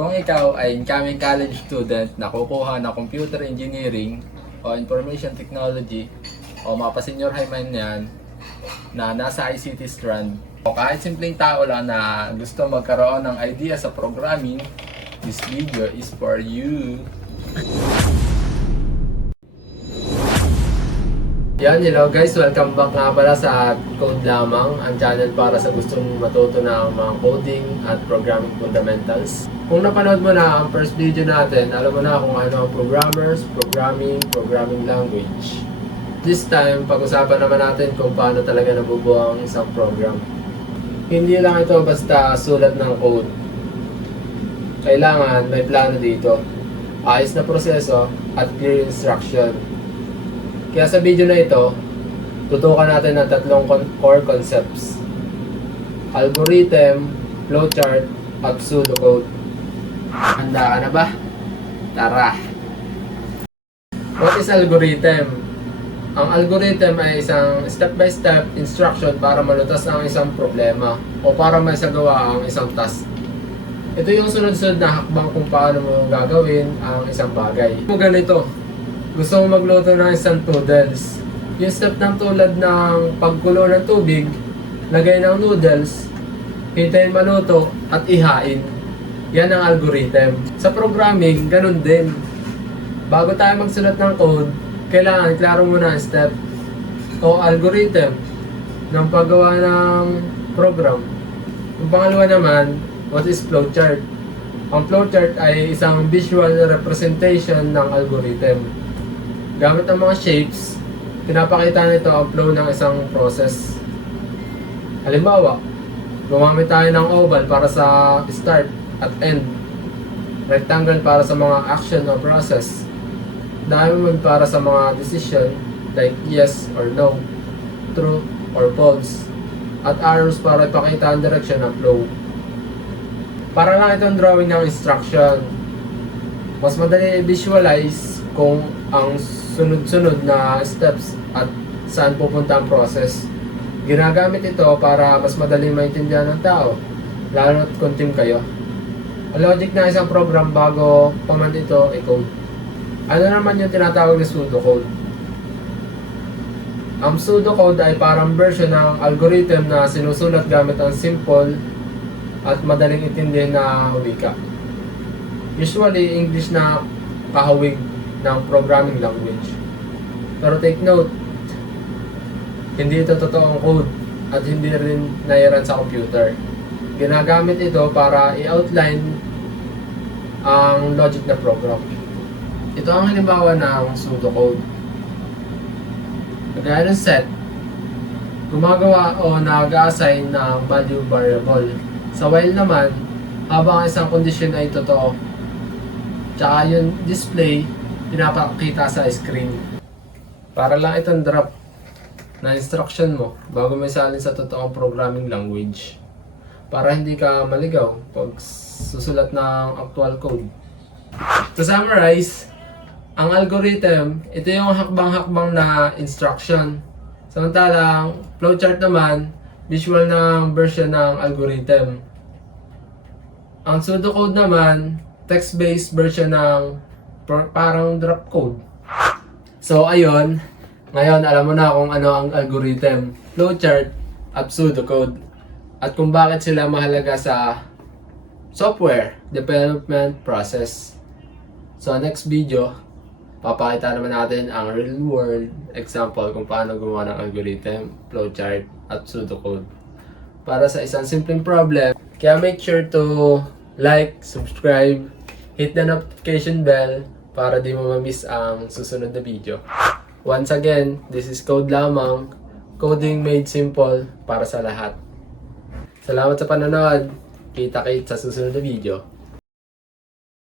Kung ikaw ay incoming college student na kukuha ng computer engineering o information technology o mapa senior high man yan na nasa ICT strand o kahit simpleng tao lang na gusto magkaroon ng idea sa programming, this video is for you. Yan, hello guys, welcome back nga pala sa Code Lamang, ang channel para sa gustong matuto ng mga coding at programming fundamentals. Kung napanood mo na ang first video natin, alam mo na kung ano ang programmers, programming language. This time, pag-usapan naman natin kung paano talaga nabubuo ang isang program. Hindi lang ito basta sulat ng code. Kailangan may plano dito, ayos na proseso at clear instruction. Kaya sa video na ito, tutukan natin ang tatlong core concepts: algorithm, flowchart, at pseudocode. Handa ka na ba? Tara! What is algorithm? Ang algorithm ay isang step-by-step instruction para malutas ang isang problema o para maisagawa ang isang task. Ito yung sunod-sunod na hakbang kung paano mo gagawin ang isang bagay. Kung ganito, gusto mo magluto ng isang noodles. Yung step ng tulad ng pagkulo ng tubig, lagay ng noodles, hintayin maluto, at ihain. Yan ang algorithm. Sa programming, ganun din. Bago tayo magsulat ng code, kailangan klaro muna ang step o algorithm ng paggawa ng program. Yung pangalawa naman, what is flowchart? Ang flowchart ay isang visual representation ng algorithm. Gamit ang mga shapes, pinapakita nito ang flow ng isang process. Halimbawa, gumamit tayo ng oval para sa start at end, rectangle para sa mga action o process, diamond para sa mga decision like yes or no, true or false, at arrows para ipakita ang direction ng flow. Para lang itong drawing ng instruction. Mas madali i-visualize kung ang sunod-sunod na steps at saan pupunta ang process. Ginagamit ito para mas madaling maintindihan ng tao, lalo na't kung team kayo. Ang logic na isang program bago pa man ito i-code. Ano naman yung tinatawag na pseudocode? Ang pseudocode ay parang version ng algorithm na sinusulat gamit ang simple at madaling intindihin na wika. Usually, English na kahawig ng programming language. Pero take note, hindi ito totoong code at hindi rin nairan sa computer. Ginagamit ito para i-outline ang logic na program. Ito ang halimbawa ng pseudocode. Kagaya ng set, gumagawa o nag-assign ng value variable. Sa while naman, habang isang condition ay totoo, tsaka yung display, pinapakita sa screen. Para lang itong drop na instruction mo bago may salin sa totoong programming language. Para hindi ka maligaw pag susulat ng actual code. To summarize, ang algorithm, ito yung hakbang-hakbang na instruction. Samantalang flowchart naman, visual ng version ng algorithm. Ang pseudocode naman, text-based version ng parang drop code. So ayun, ngayon alam mo na kung ano ang algorithm, flowchart at pseudocode, at kung bakit sila mahalaga sa software development process. So next video, papakita naman natin ang real world example kung paano gumawa ng algorithm, flowchart at pseudocode para sa isang simpleng problem. Kaya make sure to like, subscribe, hit the notification bell para di mo ma-miss ang susunod na video. Once again, this is Code Lamang, coding made simple para sa lahat. Salamat sa panonood. Kita-kits sa susunod na video.